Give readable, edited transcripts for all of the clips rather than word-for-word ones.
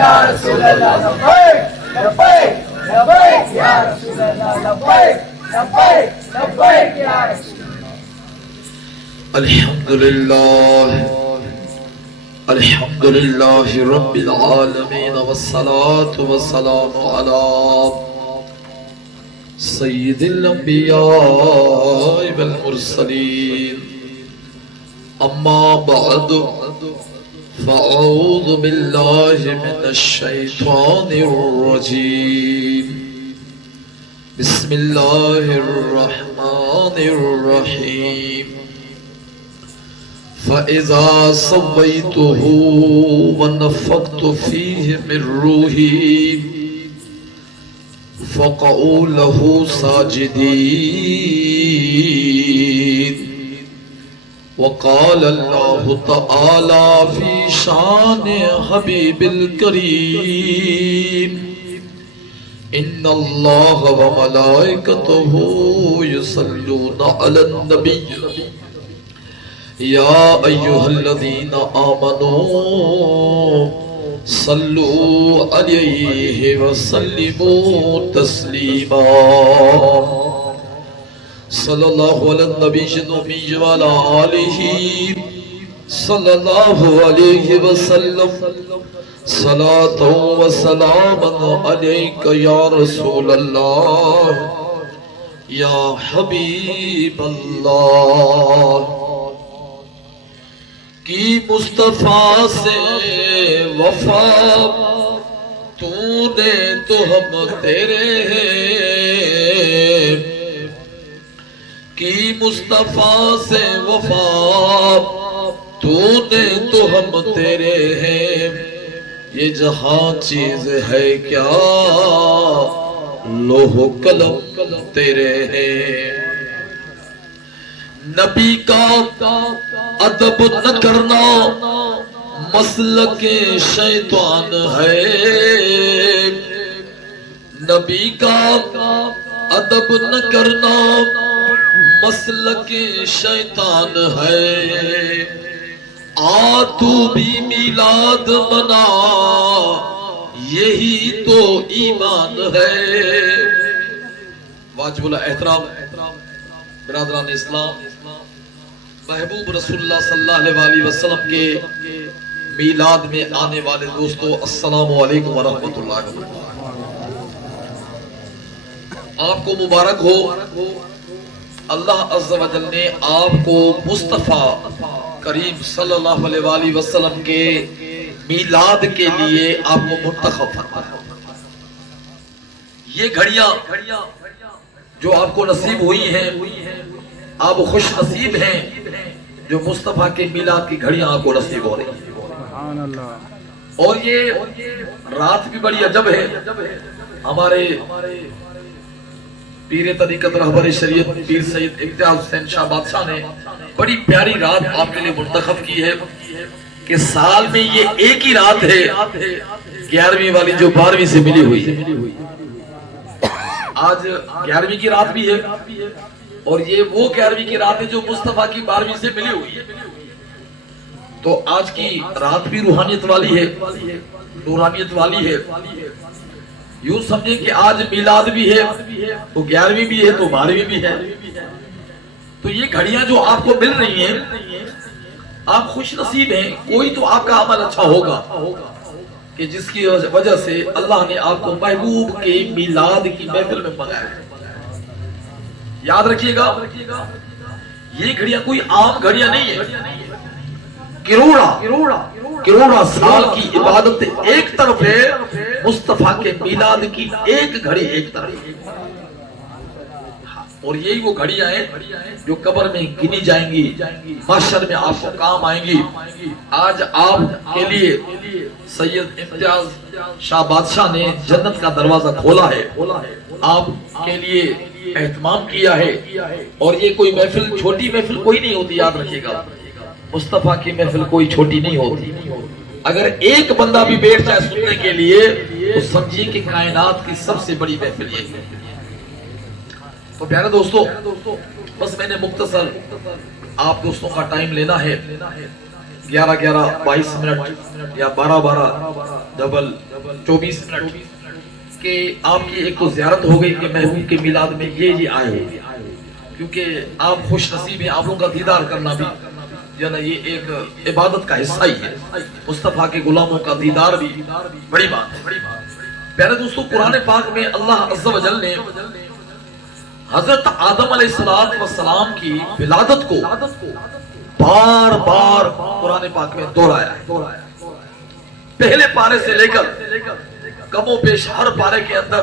یا رسول اللہ لبیک لبیک لبیک یا رسول اللہ لبیک لبیک لبیک یا رسول الحمد للہ رب العالمین والصلاة والسلام علی سید الانبیاء والمرسلین اما بعد فاعوذ باللہ من الشیطان الرجیم بسم اللہ الرحمن الرحیم فَإِذَا سَوَّيْتُهُ وَنَفَخْتُ فِيهِ مِن رُّوحِي فَقَعُوا لَهُ سَاجِدِينَ وقال الله تعالى في شان حبيب الكريم إن الله وملائكته يصلون على النبي يا أيها الذين آمنوا صلوا عليه وسلموا تسليما صلى الله على النبي الأمي وعلى آله صلى الله عليه وسلم صلاة وسلاما عليك يا رسول الله يا حبيب الله کی مصطفیٰ سے وفا تو نے تو ہم تیرے ہیں کی مصطفیٰ سے وفا تو نے تو ہم تیرے ہیں یہ جہاں چیز ہے کیا لوح و قلم تیرے ہیں نبی کا ادب نہ کرنا مسلک شیطان ہے نبی کا ادب نہ کرنا مسلک شیطان ہے آ تو بھی میلاد منا یہی تو ایمان ہے واجب الاحترام برادران اسلام محبوب رسول اللہ صلی اللہ علیہ وسلم کے میلاد میں آنے والے دوستو السلام علیکم ورحمۃ اللہ وبرکاتہ آپ کو مبارک ہو اللہ عز و جل نے آپ کو مصطفیٰ کریم صلی اللہ علیہ وسلم کے میلاد کے لیے آپ کو منتخب فرمایا یہ گھڑیاں جو آپ کو نصیب ہوئی ہیں آپ خوش نصیب ہیں جو مصطفیٰ کے میلاد کی گھڑیاں آپ کو نصیب ہو رہی ہیں اور یہ رات بھی بڑی عجب ہے ہمارے پیر طریقت رہبر شریعت پیر سید امتیاز حسین شاہ بادشاہ نے بڑی پیاری رات آپ کے لیے منتخب کی ہے کہ سال میں یہ ایک ہی رات ہے 11ویں والی جو 12ویں سے ملی ہوئی ہے آج 11ویں کی رات بھی ہے اور یہ وہ 11ویں کی رات ہے جو مصطفیٰ کی 12ویں سے ملی ہوئی ہے تو آج کی رات بھی روحانیت والی ہے نورانیت والی ہے یوں سمجھیں کہ آج میلاد بھی ہے تو 11ویں بھی ہے تو 12ویں بھی ہے تو یہ گھڑیاں جو آپ کو مل رہی ہیں آپ خوش نصیب ہیں کوئی تو آپ کا عمل اچھا ہوگا کہ جس کی وجہ سے اللہ نے آپ کو محبوب کے میلاد کی محفل میں بنایا ہے یاد رکھیے گا یہ گھڑیاں کوئی عام گھڑیاں نہیں ہے کروڑا سال کی عبادت ایک طرف ہے مصطفیٰ کے میلاد کی ایک گھڑی ایک طرف اور یہی وہ گھڑیاں ہیں جو قبر میں گنی جائیں گی محشر میں آپ کو کام آئیں گی آج آپ کے لیے سید امتیاز شاہ بادشاہ نے جنت کا دروازہ کھولا ہے آپ کے لیے اہتمام کیا ہے اور یہ کوئی محفل چھوٹی محفل کوئی نہیں ہوتی یاد رکھیے گا مصطفیٰ کی محفل کوئی چھوٹی نہیں ہوتی اگر ایک بندہ بھی بیٹھ جائے سننے کے لیے تو سمجھیے کہ کائنات کی سب سے بڑی محفل یہ ہے تو پیارے دوستو بس میں نے مختصر آپ دوستوں کا ٹائم لینا ہے 11-11 22 منٹ یا 12-12 ڈبل 24 منٹ کہ آپ کی ایک تو زیارت ہو گئی کہ محبوب کے میلاد میں یہ آئے، کیونکہ آپ خوش نصیب ہیں، آپ لوگوں کا دیدار کرنا بھی یہ ایک عبادت کا حصہ ہی ہے، مصطفیٰ کے غلاموں کا دیدار بھی بڑی بات ہے۔ پیارے دوستو، قرآن پاک میں اللہ عز و جل نے حضرت آدم علیہ السلام کی ولادت کو بار بار قرآن پاک میں دہرایا ہے۔ پہلے پارے سے لے کر کم و بیش ہر پارے کے اندر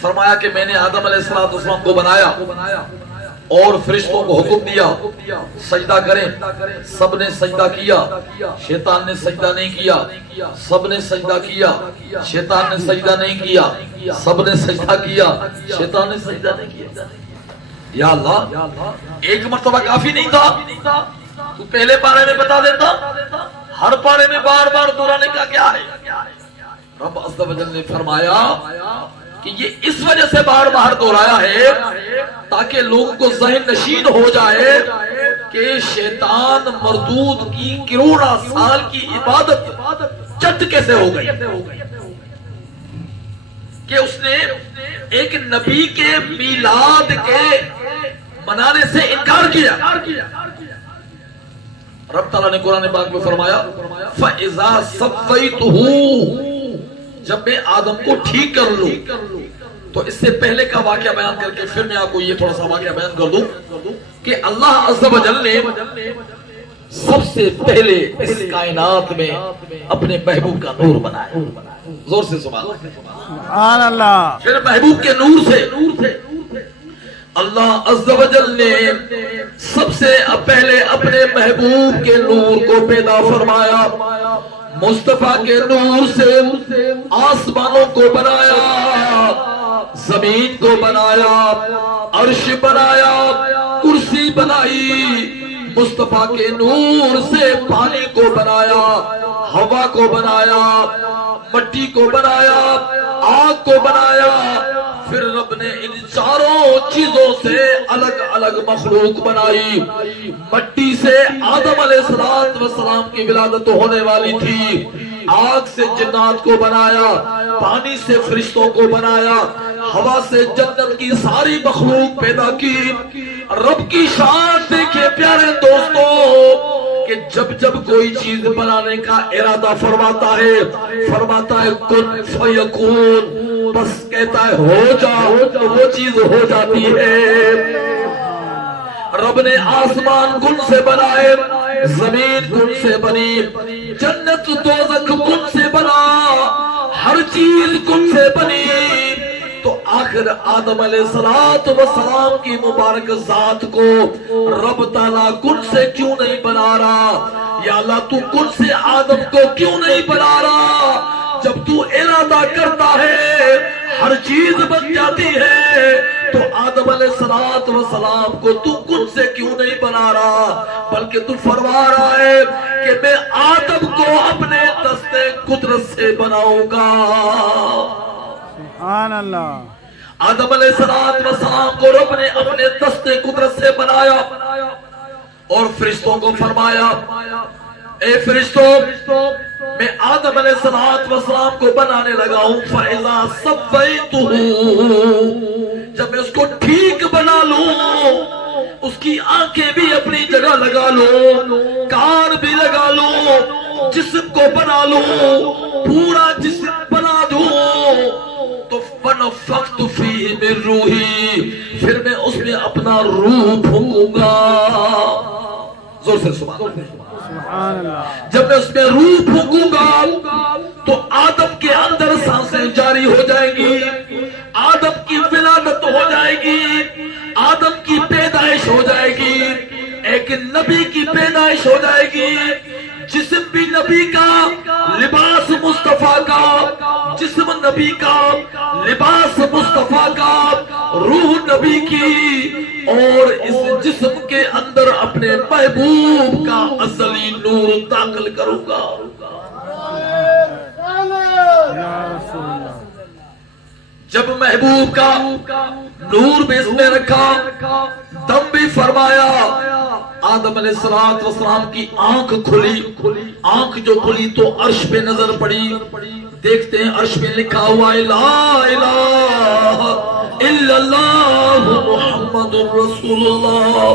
فرمایا کہ میں نے آدم علیہ السلام کو بنایا اور فرشتوں کو حکم دیا سجدہ کریں، سب نے سجدہ کیا، شیطان نے سجدہ نہیں کیا، سب نے سجدہ کیا، شیطان نے سجدہ نہیں کیا، سب نے سجدہ کیا، شیطان نے سجدہ نہیں کیا۔ یا اللہ، ایک مرتبہ کافی نہیں تھا، تو پہلے پارے میں بتا دیتا، ہر پارے میں بار بار دہرانے کا کیا ہے؟ رب عز و جل نے فرمایا کہ یہ اس وجہ سے بار بار دہرایا ہے تاکہ لوگوں کو ذہن نشین ہو جائے کہ شیطان مردود کی کروڑا سال کی عبادت چٹ کیسے ہو گئی، کہ اس نے ایک نبی کے میلاد کے منانے سے انکار کیا۔ رب تعالیٰ نے قرآن پاک میں فرمایا فَإِذَا سَوَّيْتُهُ، جب میں آدم کو ٹھیک کر لوں۔ تو اس سے پہلے کا واقعہ بیان کر کے پھر میں آپ کو یہ تھوڑا سا واقعہ بیان کر دوں کہ اللہ عز و جل نے سب سے پہلے اس کائنات میں اپنے محبوب کا نور بنایا، زور سے سبحان اللہ۔ پھر محبوب کے نور سے اللہ عز و جل نے سب سے پہلے اپنے محبوب کے نور کو پیدا فرمایا، مصطفیٰ کے نور سے آسمانوں کو بنایا، زمین کو بنایا، عرش بنایا، کرسی بنائی، مصطفیٰ کے نور سے پانی کو بنایا، ہوا کو بنایا، مٹی کو بنایا، آگ کو بنایا۔ پھر رب نے ان چاروں چیزوں سے الگ الگ مخلوق بنائی۔ مٹی سے آدم علیہ السلام کی ولادت ہونے والی تھی، آگ سے جنات کو بنایا، پانی سے فرشتوں کو بنایا، ہوا سے جنت کی ساری مخلوق پیدا کی۔ رب کی شان دیکھیں پیارے دوستو کہ جب کوئی چیز بنانے کا ارادہ فرماتا ہے کن فیکون، بس کہتا ہے ہو جا تو وہ چیز ہو جاتی ہے۔ رب نے آسمان کن سے بنائے، زمین کن سے بنی، جنت دوزخ کن سے بنا، ہر چیز کن سے بنی۔ تو آخر آدم علیہ السلام کی مبارک ذات کو رب تعالیٰ کن سے کیوں نہیں بنا رہا؟ یا اللہ تو کن سے آدم کو کیوں نہیں بنا رہا؟ جب تو ارادہ کرتا ہے ہر چیز بن جاتی ہے، تو آدم علیہ السلام کو تو کن سے کیوں نہیں بنا رہا؟ بلکہ تو فرما رہا ہے کہ میں آدم کو اپنے دست قدرت سے بناؤں گا۔ سبحان اللہ۔ آدم علیہ السلام کو رب نے اپنے دست قدرت سے بنایا اور فرشتوں کو فرمایا اے فرشتوں، میں آدم علیہ السلام کو بنانے لگا ہوں، فَإِذَا سَوَّيْتُهُ، جب میں اس کو ٹھیک بنا لوں، اس کی آنکھیں بھی اپنی جگہ لگا لوں، کان بھی لگا لوں، جسم کو بنا لوں، پورا جسم بنا دوں، تو فَنَفَخْتُ فِيهِ مِن رُوحِي، پھر میں اس میں اپنا روح پھونکوں گا۔ زور سے سبحان اللہ۔ جب میں اس میں روح پھونکوں گا تو آدم کے اندر سانسیں جاری ہو جائیں گی، آدم کی ولادت ہو جائے گی، آدم کی پیدائش ہو جائے گی، ایک نبی کی پیدائش ہو جائے گی، جسم بھی نبی کا، لباس مصطفیٰ کا، جسم نبی کا، لباس مصطفیٰ کا، روح نبی کی، اور اس جسم کے اندر اپنے محبوب کا ازلی نور داخل کروں گا۔ جب محبوب کا نور بھی اس میں رکھا، دم بھی فرمایا، آدم علیہ السلام کی آنکھ کھلی، آنکھ جو کھلی تو عرش پہ نظر پڑی، دیکھتے ہیں عرش پہ لکھا ہوا ہے لا الہ الا اللہ محمد رسول اللہ۔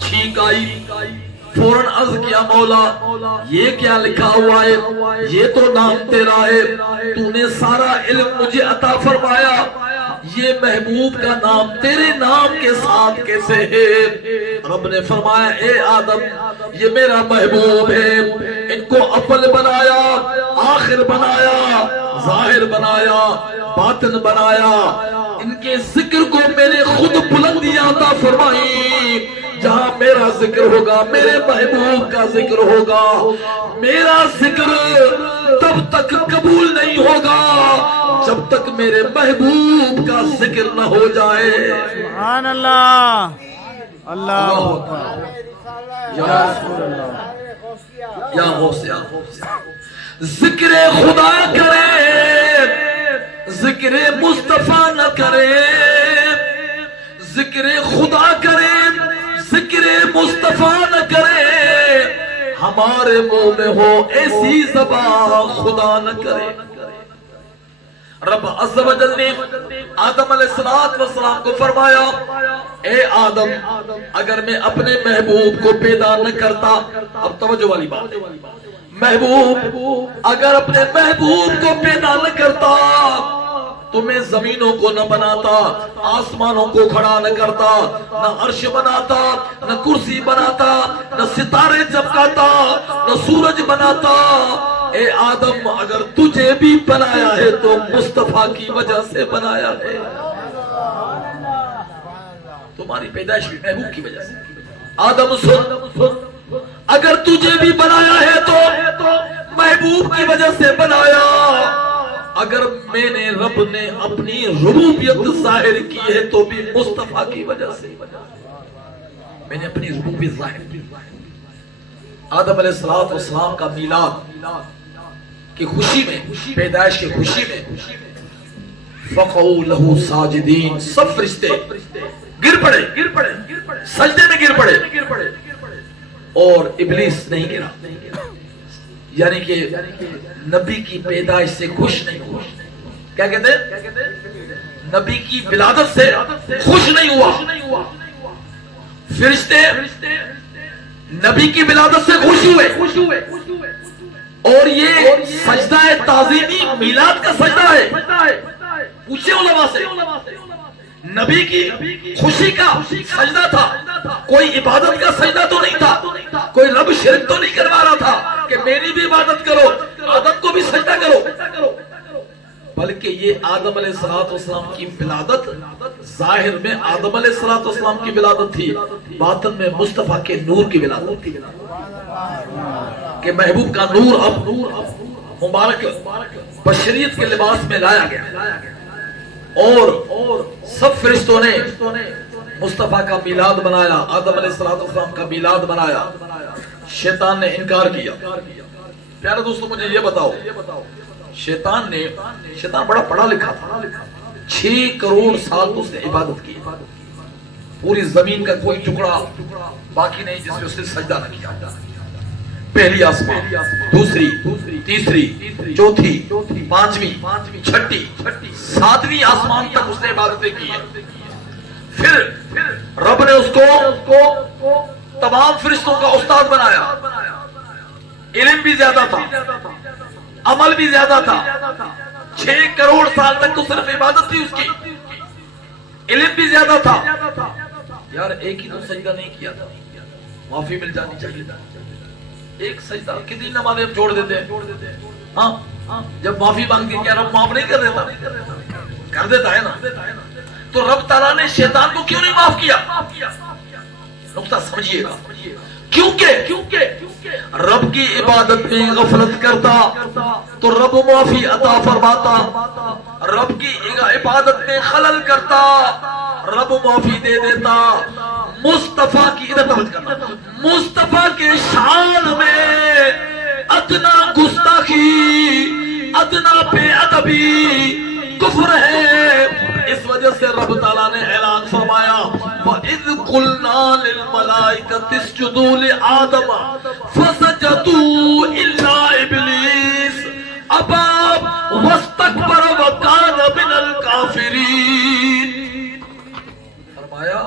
چھینک آئی، فوراً عرض کیا مولا یہ کیا لکھا ہوا ہے؟ یہ تو نام تیرا ہے، تو نے سارا علم مجھے عطا فرمایا، یہ محبوب کا نام تیرے نام کے ساتھ کیسے ہے؟ رب نے فرمایا اے آدم یہ میرا محبوب ہے، ان کو اول بنایا، آخر بنایا، ظاہر بنایا، باطن بنایا، ان کے ذکر کو میں نے خود بلندیاں عطا فرمائی، جہاں میرا ذکر ہوگا میرے محبوب کا ذکر ہوگا، میرا ذکر تب تک قبول نہیں ہوگا جب تک میرے محبوب کا ذکر نہ ہو جائے۔ سبحان اللہ، اللہ اکبر، یا غوث ذکر خدا کرے، ذکر مصطفیٰ نہ کرے، ذکر خدا کرے، ذکر مصطفیٰ نہ کرے، ہمارے منہ میں ہو ایسی زبان خدا نہ کرے۔ رب عز و جل نے آدم علیہ السلام کو فرمایا اے آدم اگر میں اپنے محبوب کو پیدا نہ کرتا، اب توجہ والی بات، محبوب اگر اپنے محبوب کو پیدا نہ کرتا تو میں زمینوں کو نہ بناتا، آسمانوں کو کھڑا نہ کرتا، نہ عرش بناتا، نہ کرسی بناتا، نہ ستارے چمکاتا، نہ سورج بناتا۔ اے آدم اگر تجھے بھی بنایا ہے تو مصطفیٰ کی وجہ سے بنایا ہے، تمہاری پیدائش بھی محبوب کی وجہ سے۔ آدم سن، اگر تجھے بھی بنایا ہے تو محبوب کی وجہ سے بنایا، اگر میں نے رب نے اپنی ربوبیت ظاہر کی ہے تو بھی مصطفیٰ کی وجہ سے میں نے اپنی ربوبیت ظاہر کی۔ آدم علیہ السلام کا میلاد کی خوشی میں، پیدائش کی خوشی میں فقعوا لہو ساجدین، سب فرشتے گر پڑے، سجدے میں گر پڑے، اور ابلیس نہیں گرا، یعنی کہ نبی کی پیدائش سے خوش نہیں ہوا۔ کیا کہتے ہیں؟ نبی کی ولادت سے خوش نہیں ہوا۔ فرشتے نبی کی ولادت سے خوش ہوئے، اور یہ سجدہ تعظیمی میلاد کا سجدہ ہے۔ پوچھے علماء سے، نبی کی خوشی کا سجدہ تھا، کوئی عبادت کا سجدہ تو نہیں تھا، کوئی رب شرک تو نہیں کروا رہا تھا کہ میری بھی عبادت کرو، آدم کو بھی سجدہ کرو، بلکہ یہ آدم علیہ السلام کی ولادت ظاہر میں آدم علیہ السلام کی ولادت تھی، باطن میں مصطفیٰ کے نور کی ولادت تھی، کہ محبوب کا نور اب مبارک بشریت کے لباس میں لایا گیا، اور سب فرشتوں نے مصطفیٰ کا میلاد بنایا، آدم علیہ السلام کا میلاد بنایا، شیطان نے انکار کیا۔ پیارے دوستو مجھے یہ بتاؤ، شیطان بڑا پڑھا لکھا تھا، 6 کروڑ سال تو اس نے عبادت کی، پوری زمین کا کوئی ٹکڑا باقی نہیں جس میں اس نے سجدہ نہ کیا۔ پہلی آسمان، دوسری، تیسری، چوتھی، پانچویں، چھٹی، 7ویں آسمان تک اس نے عبادتیں کی ہیں۔ پھر رب نے اس کو تمام فرشتوں کا استاد بنایا، علم بھی زیادہ تھا، عمل بھی زیادہ تھا، 6 کروڑ سال تک تو صرف عبادت تھی اس کی، علم بھی زیادہ تھا۔ یار ایک ہی تو سجدہ نہیں کیا تھا، معافی مل جانی چاہیے تھا۔ ایک سجدہ کتنی نمازیں ہم چھوڑ دیتے ہیں، ہاں جب معافی مانگتے ہیں کیا رب معاف نہیں کر دیتا؟ کر دیتا ہے نا۔ تو رب تعالیٰ نے شیطان کو کیوں نہیں معاف کیا؟ نقطہ سمجھیے گا، کیونکہ رب کی عبادت میں غفلت کرتا تو رب معافی عطا فرماتا، رب کی عبادت میں خلل کرتا رب معافی دے دیتا۔ مصطفیٰ کی عزت کرنا، مصطفیٰ کے شان میں ادنا گستاخی، ادنا بے ادبی کفر ہے، اس وجہ سے رب تعالیٰ نے اعلان فرمایا وَإِذْ وَقُلْنَا لِلْمَلَائِكَةِ اسْجُدُوا لِآدَمَ فَسَجَدُوا إِلَّا إِبْلِيسَ أَبَى وَاسْتَكْبَرَ وَكَانَ مِنَ الْكَافِرِينَ۔ فرمایا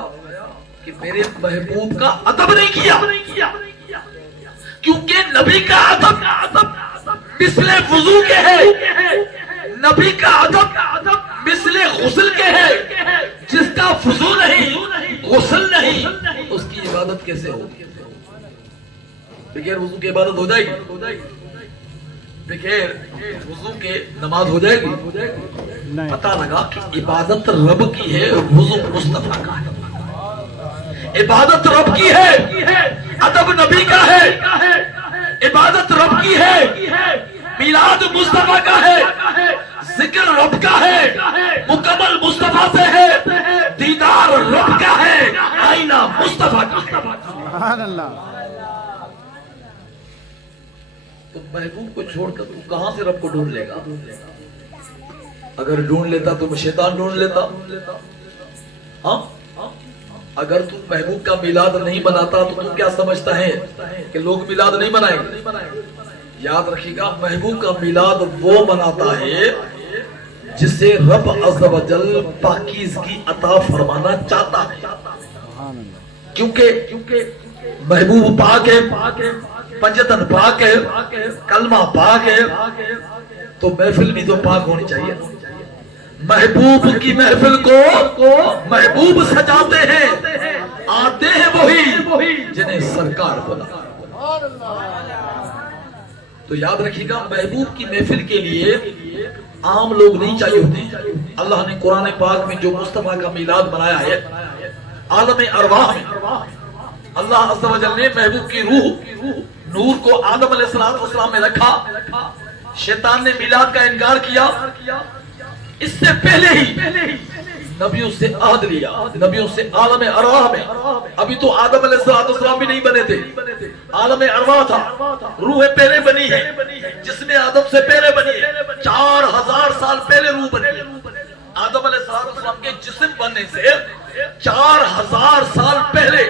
کہ میرے محبوب کا ادب نہیں کیا، کیونکہ نبی کا ادب مثل وضو کے ہے، نبی کا ادب مثل غسل کے ہے۔ جس کا وضو نہیں، غسل نہیں، اس کی عبادت کیسے ہوگی؟ بغیر وضو کی عبادت ہو جائے گی؟ بغیر وضو کے نماز ہو جائے گی؟ پتہ لگا کہ عبادت رب کی ہے، وضو مصطفیٰ کا ہے۔ عبادت رب کی ہے، ادب نبی کا ہے، عبادت رب کی ہے، میلاد مصطفیٰ کا ہے، ذکر رب کا ہے، مکمل مصطفیٰ سے ہے، دیدار رب کا ہے، آئینہ مصطفیٰ کا ہے۔ سبحان اللہ۔ تو محبوب کو چھوڑ کر تو کہاں سے رب کو ڈھونڈ لے گا؟ اگر ڈھونڈ لیتا تو شیطان ڈھونڈ لیتا۔ ہاں، اگر تم محبوب کا میلاد نہیں مناتا تو تم کیا سمجھتا ہے کہ لوگ میلاد نہیں منائیں گے؟ یاد رکھیے گا، محبوب کا میلاد وہ مناتا ہے جسے رب عز و جل پاکیزگی عطا فرمانا چاہتا ہے، کیونکہ محبوب پاک ہے، پنجتن پاک ہے، کلمہ پاک ہے، تو محفل بھی تو پاک ہونی چاہیے۔ محبوب کی محفل کو محبوب سجاتے ہیں، آتے ہیں وہی جنہیں سرکار بلا۔ تو یاد رکھیے گا، محبوب کی محفل کے لیے عام لوگ نہیں چاہیے ہوتے۔ اللہ نے قرآن پاک میں جو مصطفیٰ کا میلاد بنایا ہے، عالم ارواح میں اللہ عز و جل نے محبوب کی روح نور کو آدم علیہ السلام میں رکھا۔ شیطان نے میلاد کا انکار کیا، اس سے پہلے ہی نبیوں سے عہد لیا، نبیوں سے عالم ارواح میں۔ ابھی تو آدم علیہ السلام بھی نہیں بنے تھے، عالم ارواح تھا، روح پہلے بنی ہے، جس میں آدم سے پہلے بنی ہے، 4000 سال پہلے روح بنی ہے۔ آدم علیہ السلام کے جسم بننے سے 4000 سال پہلے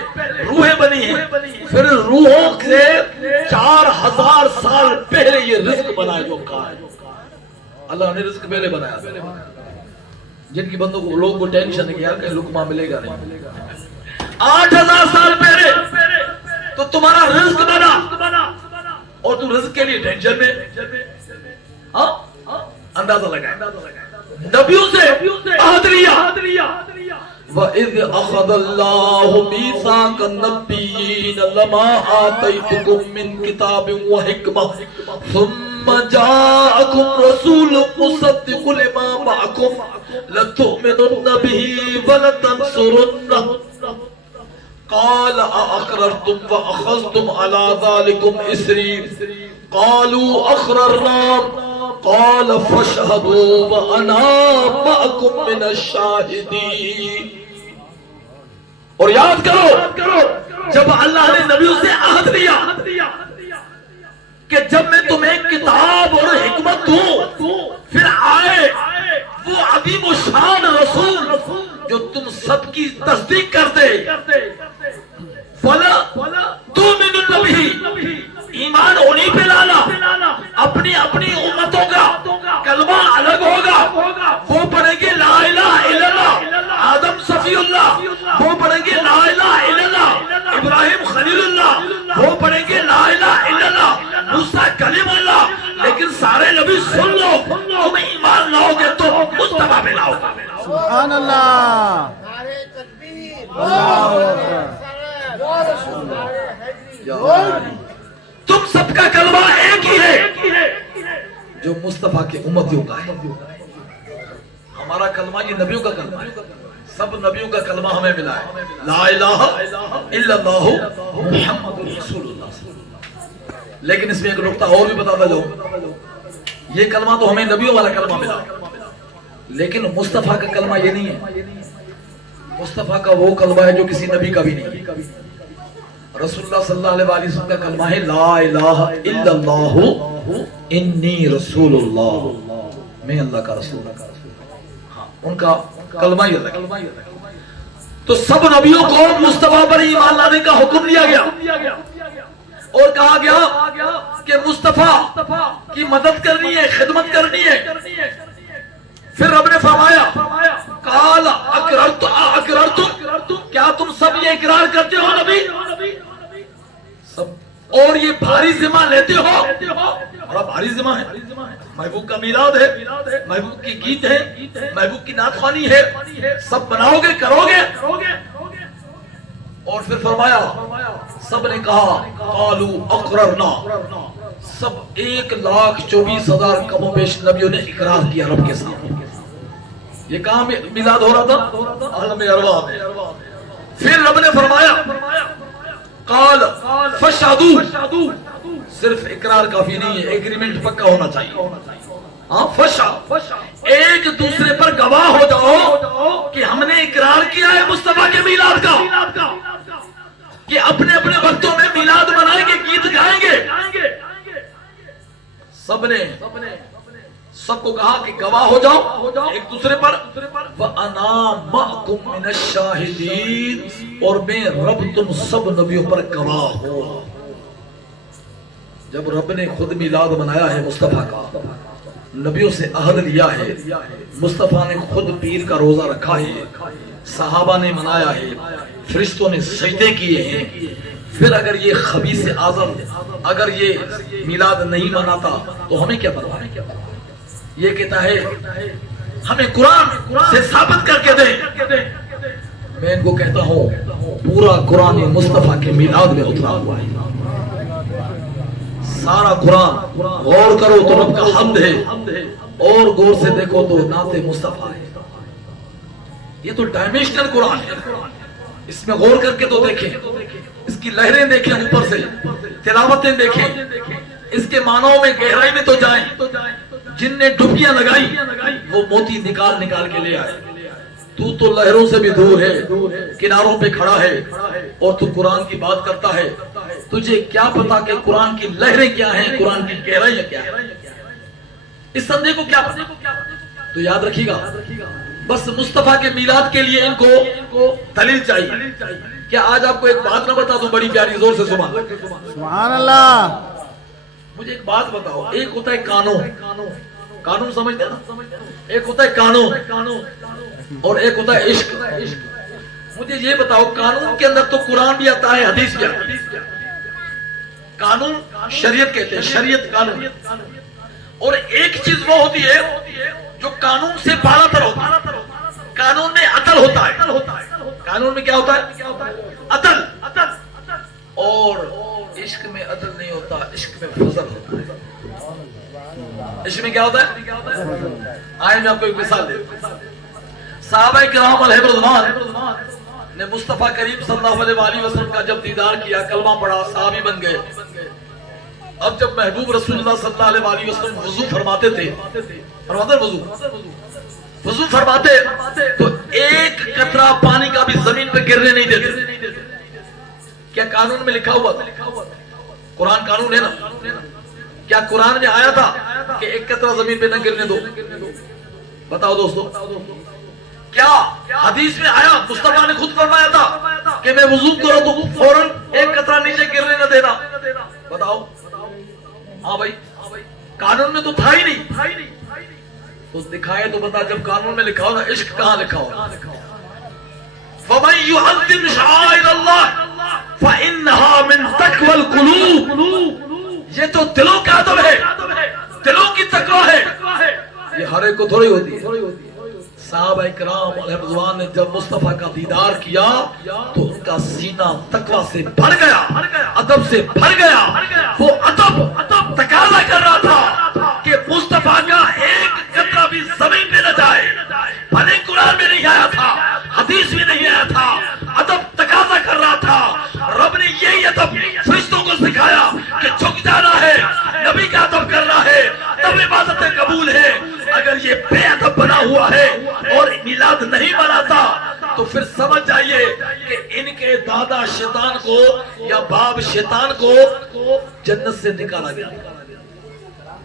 روحیں بنی ہیں، پھر روحوں سے 4000 سال پہلے یہ رزق بنا جو کہا ہے۔ اللہ نے رزق پہلے بنایا، جن کی بندوں کو لوگوں کو ٹینشن ہے کہ یار کہیں لقمہ ملے گا نہیں۔ 8000 سال پہلے تو تمہارا رزق بنا اور تم رزق کے لیے ٹینشن میں۔ اندازہ لگائیں، نبیوں سے عہد لیا۔ وَإِذْ أَخَذَ اللَّهُ مِيثَاقَ النَّبِيِّينَ لَمَا آتَيْتُكُم مِّن كِتَابٍ وَحِكْمَةٍ ثُمَّ جَاءَكُمْ رَسُولٌ مُصَدِّقٌ لِّمَا مَعَكُمْ لَتُؤْمِنُنَّ بِهِ وَلَتَنصُرُنَّهُ قَالَ أَأَقْرَرْتُمْ وَأَخَذْتُمْ عَلَى ذَلِكُمْ إِصْرِي قَالُوا أَقْرَرْنَا قَالَ فَاشْهَدُوا وَأَنَا مَعَكُمْ مِنَ الشَّاهِدِينَ۔ اور یاد کرو جب اللہ نے نبیوں سے عہد لیا کہ جب میں تمہیں کتاب اور حکمت دوں، پھر آئے وہ عظیم الشان رسول جو تم سب کی تصدیق کر دے، فَلَا تُؤْمِنُنَّ بِهِ، ایمان انہی پہ لانا۔ اپنی امتوں کا کلمہ الگ ہوگا، وہ پڑھیں گے لا الہ الا اللہ، آدم صفی اللہ وہ پڑھیں گے لا الہ الا اللہ، ابراہیم خلیل اللہ وہ پڑھیں گے لا الہ الا اللہ، موسیٰ کلیم اللہ۔ لیکن سارے نبی سن لو، تم ایمان لاؤ گے تو مصطفیٰ میں لاؤ گے۔ سبحان اللہ، اللہ اکبر۔ تم سب کا کلمہ ایک ہی ہے جو مصطفیٰ کے امتیوں کا ہے۔ ہمارا کلمہ یہ نبیوں کا کلمہ ہے، سب نبیوں کا کلمہ ہمیں ملا ہے، لا الہ الا اللہ محمد رسول اللہ۔ لیکن اس میں ایک نقطہ اور بھی بتاتا جاؤں، یہ کلمہ تو ہمیں نبیوں والا کلمہ ملا، لیکن مصطفیٰ کا کلمہ یہ نہیں ہے۔ مصطفیٰ کا وہ کلمہ ہے جو کسی نبی کا بھی نہیں ہے۔ رسول اللہ صلی اللہ علیہ وسلم کا کلمہ ہے لا الہ الا اللہ انی رسول اللہ، میں اللہ کا رسول۔ ہاں، ان کا کلمہ یہ ہے۔ تو سب نبیوں کو مصطفیٰ پر ایمان لانے کا حکم دیا گیا اور کہا گیا کہ مصطفیٰ کی مدد کرنی ہے، خدمت کرنی ہے۔ پھر رب نے فرمایا قال اقررتم، کیا تم سب یہ اقرار کرتے ہو نبی؟ سب اور یہ بھاری ذمہ لیتے ہو؟ بڑا بھاری ذمہ ہے، محبوب کا میلاد ہے، محبوب کی گیت ہے، محبوب کی نعت خوانی ہے، سب بناؤ گے، کرو گے؟ اور پھر فرمایا سب نے کہا قالوا اقررنا، سب 1,24,000 کم و بیش نبیوں نے اقرار کیا رب کے سامنے۔ یہ کہاں میلاد ہو رہا تھا؟ عالم ارواح میں۔ پھر رب نے فرمایا قال فشہدوا، صرف اقرار کافی نہیں ہے، ایگریمنٹ پکا ہونا چاہیے۔ ہاں ایک دوسرے پر گواہ ہو جاؤ کہ ہم نے اقرار کیا ہے مصطفیٰ کے میلاد کا، کہ اپنے اپنے وقتوں میں میلاد منائیں گے، گیت گائیں گے۔ سب کو کہا کہ گواہ ہو جاؤ ایک دوسرے پر۔ وَأَنَا مَعْكُمْ مِنَ الشَّاهِدِينَ، اور میں رب تم سب نبیوں پر گواہ ہوں۔ جب رب نے خود میلاد منایا ہے مصطفیٰ کا، نبیوں سے عہد لیا ہے، مصطفیٰ نے خود پیر کا روزہ رکھا ہے، صحابہ نے منایا ہے، فرشتوں نے سجدے کیے ہیں، پھر اگر یہ خبیث اعظم اگر یہ میلاد نہیں مناتا تو ہمیں کیا پرواہ ہے؟ یہ کہتا ہے ہمیں قرآن سے ثابت کر کے دیں۔ میں ان کو کہتا ہوں پورا قرآن مصطفیٰ کے میلاد میں اترا ہوا ہے، سارا قرآن غور کرو تو رب کا حمد ہے، اور غور سے دیکھو تو نعت مصطفیٰ ہے۔ یہ تو ڈائمیشنل قرآن ہے، اس میں غور کر کے تو دیکھیں، اس کی لہریں دیکھیں، اوپر سے تلاوتیں دیکھیں، اس کے معنوں میں گہرائی میں تو جائیں۔ جن نے ڈبکیاں لگائی وہ موتی نکال نکال کے لے آئے۔ تو لہروں سے بھی دور ہے، کناروں پہ کھڑا ہے، اور تو قرآن کی بات کرتا ہے۔ تجھے کیا پتا کہ قرآن کی لہریں کیا ہیں، قرآن کی گہرائیاں کیا ہیں؟ اس سندے کو کیا پتا؟ تو یاد رکھیے گا، بس مصطفیٰ کے میلاد کے لیے ان کو دلیل چاہیے۔ کیا آج آپ کو ایک بات نہ بتا دوں بڑی پیاری، زور سے سبحان اللہ۔ مجھے ایک بات بتاؤ، ایک ہوتا ہے قانون سمجھتے ہیں نا، ایک ہوتا ہے قانون اور ایک ہوتا ہے عشق۔ مجھے یہ بتاؤ، قانون کے اندر تو قرآن بھی آتا ہے، حدیث بھی آتا ہے۔ قانون شریعت کہتے ہیں، شریعت قانون، اور ایک چیز وہ ہوتی ہے جو قانون سے بالا تر ہوتا ہے۔ قانون میں عدل ہوتا ہے، قانون میں کیا ہوتا ہے؟ عدل۔ اور عشق میں عدل نہیں ہوتا، عشق میں فضل ہوتا ہے۔ عشق میں کیا ہوتا ہے؟ آئے میں آپ کو ایک مثال دے۔ صحابہ کرام علیہ رضوان نے مصطفیٰ کریم صلی اللہ علیہ وسلم کا جب دیدار کیا، کلمہ پڑھا، صحابی بن گئے۔ اب جب محبوب رسول اللہ صلی اللہ علیہ وسلم وضو فرماتے تھے، وضو فرماتے تو ایک قطرہ پانی کا بھی زمین پہ گرنے نہیں دیتے۔ کیا قانون میں لکھا ہوا تھا؟ قرآن قانون ہے نا، کیا قرآن میں آیا تھا کہ ایک قطرہ زمین پہ نہ گرنے دو؟ بتاؤ دوستو، کیا حدیث میں آیا؟ مصطفیٰ نے خود فرمایا تھا کہ میں وضو کروں تو فوراً ایک قطرہ نیچے گرنے نہ دینا؟ بتاؤ۔ ہاں بھائی، قانون میں تو تھا ہی نہیں، تو دکھائے تو بتا، جب قانون میں لکھا ہو نا، عشق کہاں لکھا ہو؟ فَمَن يُعَظِّمْ شَعَائِرَ اللَّهِ فَإِنَّهَا مِن تَقْوَى الْقُلُوبِ، یہ تو دلوں کا ادب ہے، دلوں کی تقویٰ ہے، یہ ہر ایک کو تھوڑی ہوتی ہے۔ صحابہ کرام علیہ رضوان نے جب مصطفیٰ کا دیدار کیا تو ان کا سینہ تقویٰ سے بھر گیا، ادب سے بھر گیا۔ وہ ادب تقاضا کر رہا تھا کہ مصطفیٰ کا ایک قطرہ بھی زمین پہ نہ جائے، بھلے قرآن میں نہیں آیا تھا، حدیث میں نہیں آیا تھا، ادب تقاضا کر رہا تھا۔ رب نے یہی ادب فرشتوں کو سکھایا کہ جھک جانا ہے، نبی کا ادب کرنا ہے، تب عبادتیں قبول ہے۔ اگر یہ بے ادب بنا ہوا ہے اور میلاد نہیں مناتا تو پھر سمجھ جائیے کہ ان کے دادا شیطان کو یا باپ شیطان کو جنت سے نکالا گیا۔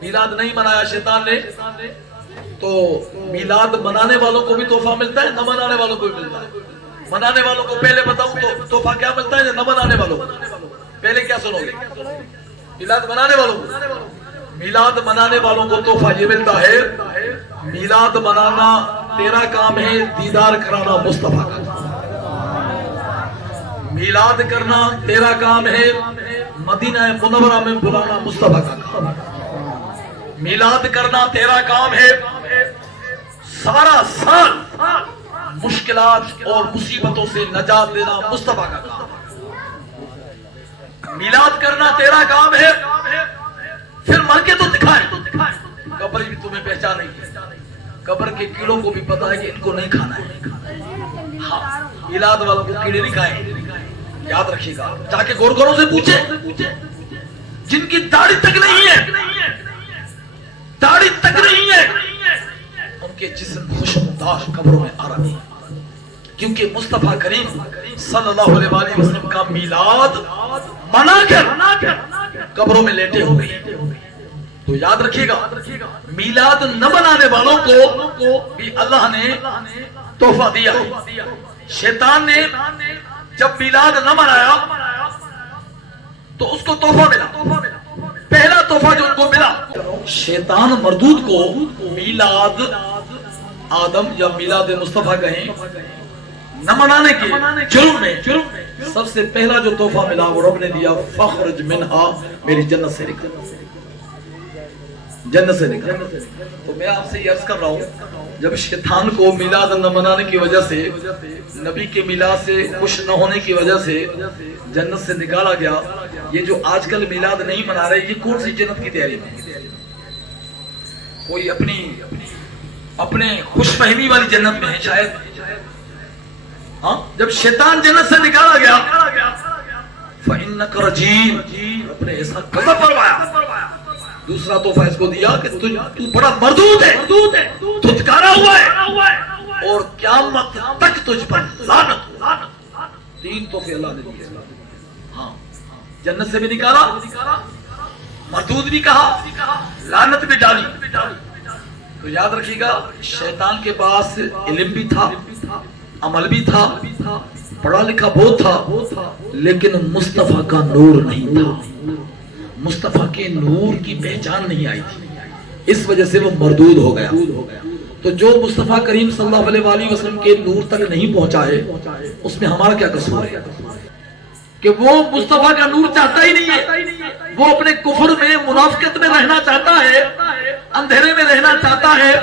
میلاد نہیں منایا شیطان نے تو میلاد منانے والوں کو بھی تحفہ ملتا ہے، نہ منانے والوں کو بھی ملتا ہے۔ منانے والوں کو پہلے بتاؤں تو تحفہ کیا ملتا ہے؟ نہ منانے والوں کو پہلے کیا سنو گے؟ میلاد منانے والوں کو، میلاد منانے والوں کو تحفہ یہ ملتا ہے، میلاد منانا تیرا کام ہے، دیدار کرانا مصطفیٰ کا کام۔ میلاد کرنا تیرا کام ہے، مدینہ منورہ میں بلانا مصطفیٰ کا کام۔ میلاد کرنا تیرا کام ہے، سارا سال مشکلات اور مصیبتوں سے نجات دینا مصطفیٰ کا کام۔ میلاد کرنا تیرا کام ہے، پھر مر کے تو دکھائے، قبر بھی تمہیں پہچان نہیں ہے، قبر کے کیڑوں کو بھی پتا ہے کہ ان کو نہیں کھانا ہے۔ ہاں میلاد والوں کو کیڑے نہیں کھائیں، یاد رکھیے گا، جا کے گور گوروں سے پوچھے جن کی داڑھی تک نہیں ہے، داڑھی تک نہیں ہے، ان کے جسم خوشبودار قبروں میں آرام ہے، کیونکہ مصطفیٰ کریم صلی اللہ علیہ وآلہ وسلم کا میلاد منا کر قبروں میں لیٹے ہو گئے۔ تو یاد رکھیے گا، میلاد نہ منانے والوں کو بھی اللہ نے تحفہ دیا ہے۔ شیطان نے جب میلاد نہ منایا تو اس کو تحفہ ملا، پہلا تحفہ جو ان کو ملا، شیطان مردود کو میلاد آدم یا میلاد مصطفیٰ کہیں نہ منانے کے جرم میں سب سے پہلا جو تحفہ ملا وہ رب نے دیا، فخرج منہا، میری جنت سے نکل، جنت سے نکل۔ تو میں آپ سے یہ عرض کر رہا ہوں، جب شیطان کو میلاد نہ منانے کی وجہ سے، نبی کے میلاد سے خوش نہ ہونے کی وجہ سے جنت سے نکالا گیا، یہ جو آج کل میلاد نہیں منا رہے، یہ کون سی جنت کی تیاری میں؟ کوئی اپنے خوش فہمی والی جنت میں ہے شاید۔ ہاں جب شیطان جنت سے نکالا گیا، فَإِنَّكَ رَجِيمٌ، اپنے ایسا غضب فرمایا۔ دوسرا تحفہ اس کو دیا کہ تو بڑا مردود ہے، دھتکارا ہوا ہے، اور قیامت تک تجھ پر لعنت ہو۔ تین تحفے اللہ نے دیے۔ ہاں جنت سے بھی نکالا، مردود بھی کہا، لعنت بھی ڈالی۔ تو یاد رکھیے گا، شیطان کے پاس علم بھی تھا، عمل بھی تھا، پڑھا لکھا بہت تھا، لیکن مصطفیٰ کا نور نہیں تھا، مصطفیٰ کے نور کی پہچان نہیں آئی تھی، اس وجہ سے وہ مردود ہو گیا۔ تو جو مصطفیٰ کریم صلی اللہ علیہ وآلہ وسلم کے نور تک نہیں پہنچا ہے، اس میں ہمارا کیا قصور ہے کہ وہ مصطفیٰ کا نور چاہتا ہی نہیں ہے، وہ اپنے کفر میں، منافقت میں رہنا چاہتا ہے، اندھیرے میں رہنا چاہتا ہے،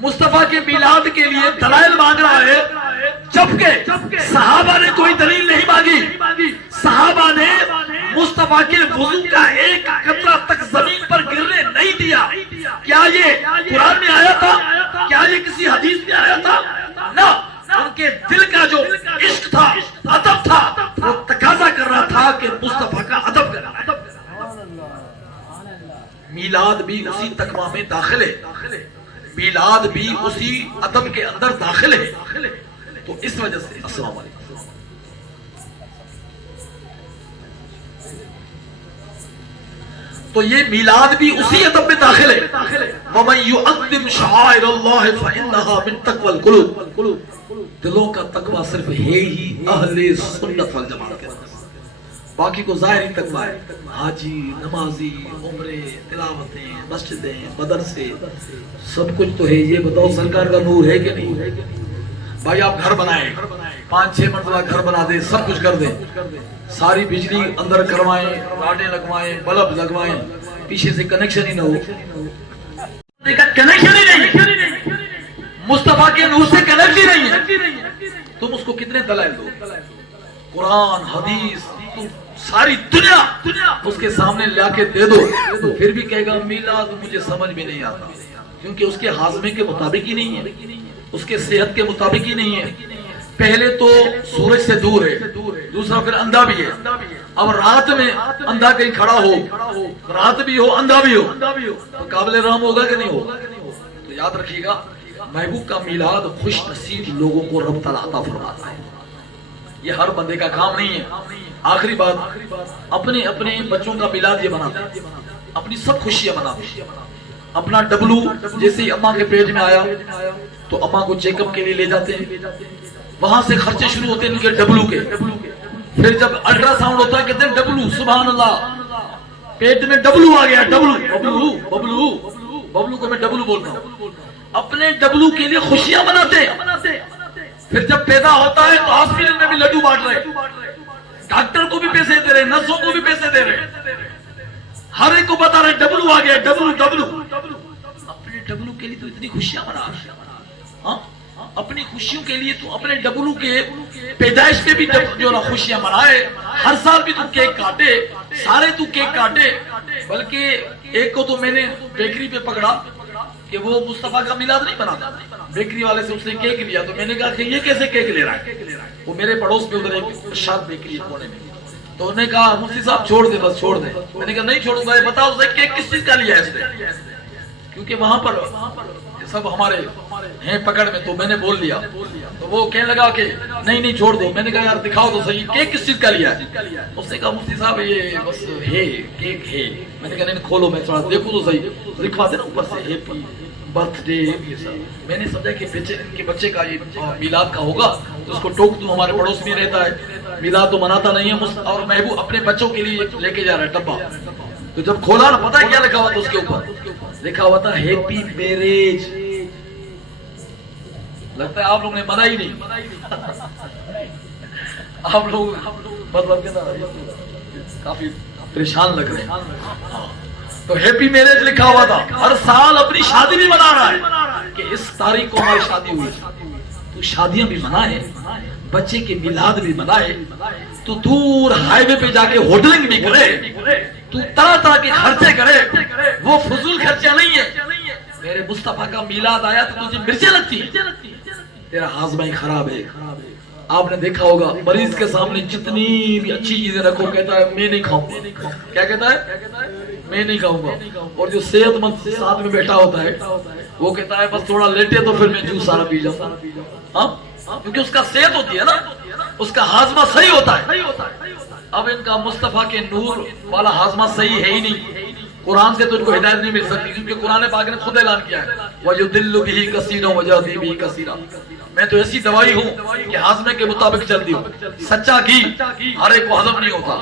مصطفیٰ کے میلاد کے لیے دلائل مانگ رہا ہے، جبکہ صحابہ نے کوئی دلیل نہیں مانگی۔ صحابہ نے مصطفیٰ کے وضو کا ایک قطرہ تک زمین پر گرنے نہیں دیا۔ کیا یہ قرآن میں آیا تھا؟ کیا یہ کسی حدیث میں آیا تھا؟ نہ، ان کے دل کا جو عشق تھا، ادب تھا، وہ تقاضا کر رہا تھا کہ مصطفیٰ کا ادب کرنا۔ میلاد بھی اسی تقویٰ میں داخل ہے، میلاد بھی اسی ادب کے اندر داخل ہے۔ تو اس وجہ سے السلام علیکم، تو یہ میلاد بھی اسی ادب میں داخل ہے۔ وَمَن يُعَظِّمْ شَعَائِرَ اللَّهِ فَإِنَّهَا مِن تَقْوَى الْقُلُوبِ، دلوں کا تقویٰ صرف ہے ہی اہل سنت والجماعت کے پاس، باقی کو ظاہری تقویٰ ہے، حاجی، نمازی، عمرے، تلاوتیں، مسجدیں، مدرسے، سب کچھ تو ہے۔ یہ بتاؤ سرکار کا نور ہے کہ نہیں؟ بھائی آپ گھر بنائیں، 5-6 مرتبہ گھر بنا دیں، سب کچھ کر دیں، ساری بجلی اندر کروائیں، راڈیں لگوائیں، بلب لگوائیں، پیچھے سے کنیکشن ہی نہ ہو، کنیکشن ہی نہیں، مصطفیٰ کے نور سے کنیکٹ ہی نہیں ہے، تم اس کو کتنے دلائل دو؟ قرآن، حدیث، ساری دنیا اس کے سامنے لا کے دے دو، پھر بھی کہے گا میلاد مجھے سمجھ میں نہیں آتا، کیونکہ اس کے ہاضمے کے مطابق ہی نہیں ہے، اس کے صحت کے مطابق ہی نہیں ہے۔ پہلے تو سورج سے دور ہے، دوسرا پھر اندھا بھی ہے، اب رات میں اندھا کہیں کھڑا ہو، رات بھی ہو اندھا بھی ہو، تو قابل رحم ہوگا کہ نہیں ہوگا؟ تو یاد رکھیے گا، محبوب کا میلاد خوش نصیب لوگوں کو رب تعالیٰ عطا فرماتا ہے، یہ ہر بندے کا کام نہیں ہے۔ آخری بات، اپنے بچوں کا میلاد یہ مناتے ہیں، اپنی سب خوشیاں مناتے ہیں۔ اپنا ڈبلو جیسے اماں کے پیٹ میں آیا تو اماں کو چیک اپ کے لیے لے جاتے ہیں، وہاں سے خرچے شروع ہوتے ہیں ان کے ڈبلو کے. پھر جب الٹرا ساؤنڈ ہوتا ہے کہتے ہیں ڈبلو. سبحان اللہ, پیٹ میں ڈبلو آ گیا. ڈبلو ببلو ببلو ببلو کو میں ڈبلو بولتا ہوں. اپنے ڈبلو کے لیے خوشیاں مناتے ہیں. پھر جب پیدا ہوتا ہے تو ہاسپٹل میں بھی لڈو بانٹ رہے, ڈاکٹر کو بھی پیسے دے رہے, نرسوں کو بھی پیسے دے رہے, ہر ایک کو بتا رہے ڈبلو آ گیا. ڈبلو ڈبلو اپنے ڈبلو کے لیے تو اتنی خوشیاں منا رہے. اپنی خوشیوں کے لیے تو اپنے ڈبلو کے پیدائش پہ بھی جو نا خوشیاں منائے. ہر سال بھی تو کیک کاٹے, سارے تو کیک کاٹے. بلکہ ایک کو تو میں نے بیکری پہ پکڑا کہ وہ مصطفیٰ کا میلاد نہیں بناتا. بیکری والے سے اس نے کیک لیا تو میں نے کہا کہ یہ کیسے کیک لے رہا ہے. وہ میرے پڑوس میں ادھر ایک شاد بیکری ہے کونے میں. تو انہوں نے کہا مفتی صاحب چھوڑ دے, بس چھوڑ دے. میں نے کہا نہیں چھوڑوں گا, یہ بتاؤ اسے کیک کس چیز کا لیا ہے اس نے, کیونکہ وہاں پر سب ہمارے ہیں پکڑ میں. تو میں نے بول دیا تو وہ کہنے لگا کہ نہیں نہیں چھوڑ دو. میں نے کہا یار دکھاؤ تو صحیح کیک کس چیز کا لیا ہے. اس نے کہا مفتی صاحب یہ بس ہے کیک ہے. میں نے کہا نہیں کھولو میں تھوڑا دیکھوں تو صحیح. لکھوا دے نا اوپر سے ہیپی برتھ ڈے. میں نے سمجھا کہ ان کے بچے کا یہ میلاد کا ہوگا تو اس کو ٹوک دوں, ہمارے پڑوس میں رہتا ہے, میلاد تو مناتا نہیں ہے. اور محبوب اپنے بچوں کے لیے لے کے جا رہا ہے ڈبہ. تو جب کھولا نا پتا ہے کیا لکھا ہوا تھا اس کے اوپر, لکھا ہوا تھا ہیپی میرج. لگتا ہے آپ لوگوں نے منایا ہی نہیں. آپ لوگ مطلب کافی پریشان لگ رہے ہیں. تو ہیپی میرج لکھا ہوا تھا. ہر سال اپنی شادی بھی منا رہا ہے کہ اس تاریخ کو ہماری شادی ہوئی. تو شادیاں بھی منائے, بچے کے میلاد بھی منائے, تو دور ہائی وے پہ جا کے ہوٹلنگ بھی کرے, تو طرح طرح کے خرچے کرے. وہ فضول خرچہ نہیں ہے. میرے مصطفیٰ کا میلاد آیا تو تجھے مرچیں لگتی ہے, تیرا ہاضمہ ہی خراب ہے. آپ نے دیکھا ہوگا مریض کے سامنے جتنی بھی اچھی چیزیں رکھو کہتا ہے میں نہیں کھاؤں گا. کیا کہتا ہے, میں نہیں کھاؤں گا. اور جو صحت مند ساتھ میں بیٹھا ہوتا ہے وہ کہتا ہے بس تھوڑا لیٹے تو پھر میں جوس سارا پی جاؤں. کیونکہ اس کا صحت ہوتی ہے نا, اس کا ہاضمہ صحیح ہوتا ہے. اب ان کا مصطفیٰ کے نور والا ہاضمہ صحیح ہے ہی نہیں. قرآن سے تو ان کو ہدایت نہیں مل سکتی, کیونکہ قرآن پاک نے خود اعلان کیا ہے وَيُضِلُّ بِهِ كَثِيرًا وَيَهْدِي بِهِ كَثِيرًا. میں تو ایسی دوائی ہوں کہ ہاضمے کے مطابق چلتی ہوں. سچا گھی ہر ایک کو ہضم نہیں ہوتا,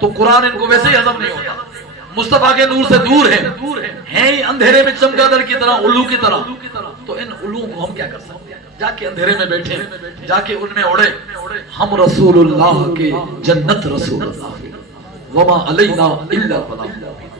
تو قرآن ان کو ویسے ہی ہضم نہیں ہوتا. مصطفیٰ کے نور سے دور ہیں ہی اندھیرے میں چمگادڑ کی طرح, الو کی طرح. تو ان الو کو ہم کیا کر سکتے ہیں, جا کے اندھیرے میں بیٹھے, جا کے ان میں اڑے. ہم رسول اللہ کے جنت رسول اللہ وما علینا الا البلاغ.